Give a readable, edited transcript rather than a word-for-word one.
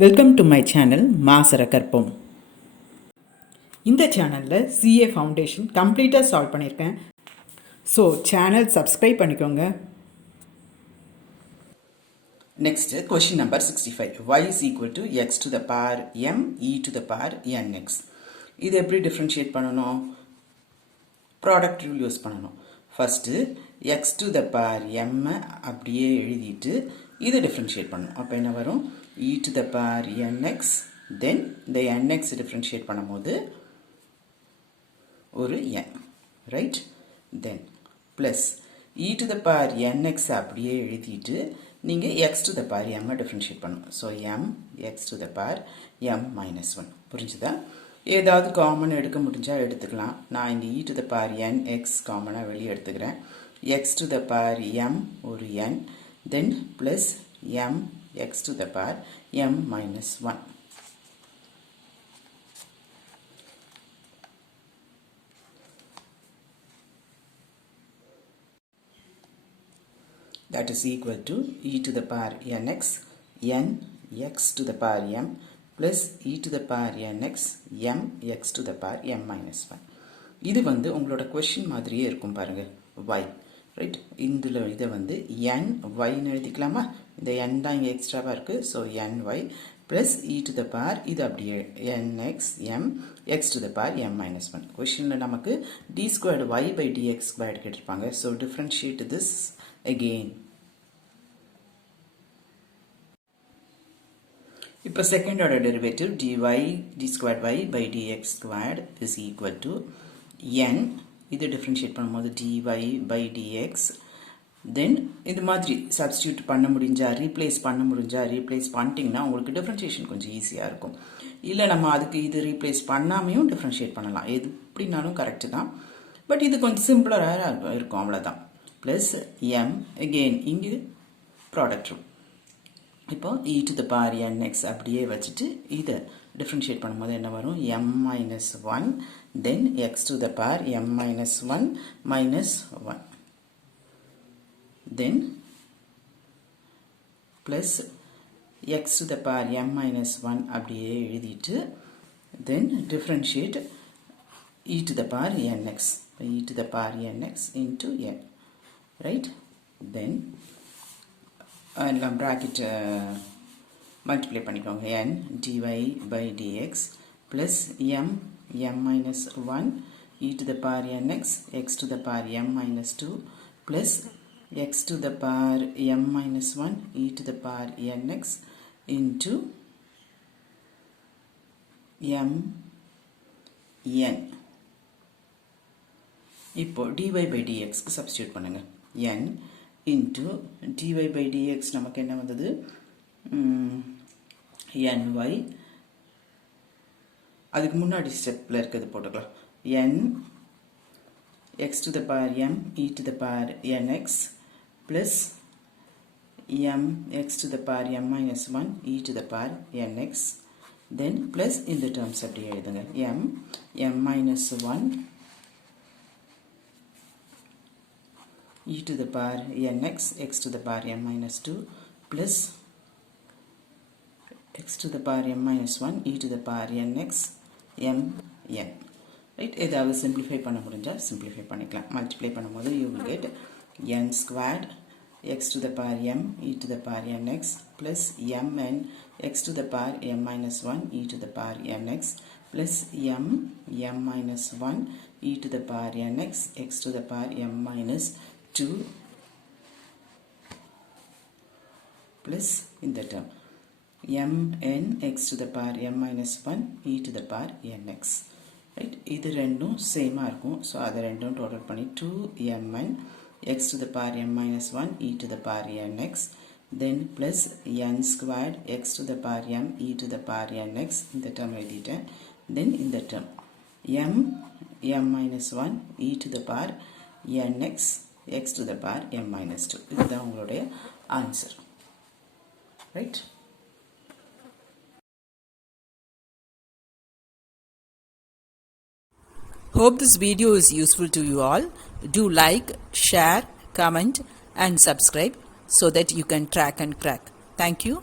Welcome to my channel மாசரக்கற்போம். இந்த சேனலில் சிஏ ஃபவுண்டேஷன் கம்ப்ளீட்டாக சால்வ் பண்ணியிருக்கேன். ஸோ சேனல் சப்ஸ்கிரைப் பண்ணிக்கோங்க. Next, question number 65. Y is equal to x to the power m e to the power nx. இது எப்படி differentiate பண்ணணும்? Product rule use பண்ணணும். First x to the power m அப்படியே எழுதிட்டு இதை differentiate பண்ணணும். அப்போ என்ன வரும்? e to the power nx, then இந்த nx டிஃப்ரென்ஷியேட் பண்ணும்போது ஒரு n, right? then plus e to the power nx அப்படியே எழுதிட்டு நீங்கள் x to the power m differentiate பண்ணணும். So m x to the power m minus 1. புரிஞ்சுதா? ஏதாவது common எடுக்க முடிஞ்சால் எடுத்துக்கலாம். நான் இந்த e to the power nx காமனாக வெளியே எடுத்துக்கிறேன். x to the power m ஒரு n, then plus m x to the power m minus 1. That is equal to e to the power nx n x to the power m plus e to the power nx m x to the power m minus 1. இது வந்து உங்களோட question மாதிரியே இருக்கும் பாருங்க, y, right? இதில் இதை வந்து n yன்னு எழுதிக்கலாமா? இந்த n தான் இங்கே எக்ஸ்ட்ராவாக இருக்குது. So ny plus e to the power இது அப்படியே nx m x to the power m minus 1. கொஷனில் நமக்கு d squared y by dx squared கேட்டிருப்பாங்க. So differentiate this again. இப்போ second order derivative d squared y by dx squared is equal to n. இது differentiate பண்ணும்போது dy by dx. தென் இது மாதிரி substitute பண்ண முடிஞ்சா, replace பண்ண முடிஞ்சா ரீப்ளேஸ் பண்ணிட்டீங்கன்னா உங்களுக்கு டிஃப்ரென்ஷியேஷன் கொஞ்சம் ஈஸியாக இருக்கும். இல்லை நம்ம அதுக்கு இது ரீப்ளேஸ் பண்ணாமையும் டிஃப்ரென்ஷியேட் பண்ணலாம். எது எப்படினாலும் கரெக்டு தான், பட் இது கொஞ்சம் சிம்பிளராக இருக்கும், அவ்வளோதான். ப்ளஸ் எம் அகெயின் இங்கே ப்ராடக்ட் ரூல். இப்போ e to the power nx அப்படியே வச்சுட்டு இதை டிஃப்ரென்ஷியேட் பண்ணும்போது என்ன வரும்? m minus 1, then x to the power m minus 1 minus 1, then plus x to the power m minus 1 அப்படியே எழுதிட்டு then differentiate e to the power nx, e to the power nx into n, right? then எல்லாம் bracket multiply பண்ணிக்கோங்க. n dy by dx plus m minus 1 e to the power nx x to the power m minus 2 plus x to the power m minus 1 e to the power nx into m n. இப்போ dy by dx க்கு substitute பண்ணுங்க. n into dy by dx நமக்கு என்ன வந்தது? ny. அதுக்கு முன்னாடி ஸ்டெப்பில் இருக்கிறது போட்டுக்கலாம். n x to the power m e to the power nx plus m x to the power m minus 1 e to the power nx, then plus இந்த terms அப்படியே எழுதுங்க. m minus 1 e to the power nx x to the power m minus 2 plus x to the power m minus 1 e to the power nx m n, right? ஏதாவது simplify பண்ண முடிஞ்சால் simplify பண்ணிக்கலாம். Multiply பண்ணும்போது you will get n squared x to the power m e to the power nx plus mn x to the power m minus 1 e to the power nx plus m minus 1 e to the power nx x to the power m minus 2 plus இந்த term mn x to the power m minus 1 e to the power nx, right? இது ரெண்டும் சேமாக இருக்கும். So அதை ரெண்டும் total பண்ணி 2mn x to the power m minus 1 e to the power nx, then plus n squared x to the power m e to the power nx, இந்த term எழுதிட்டேன். then இந்த term m minus 1 e to the power nx x to the power m minus 2. இதுதான் உங்களுடைய answer, right? Hope this video is useful to you all. Do like, share, comment and subscribe so that you can track and crack. Thank you.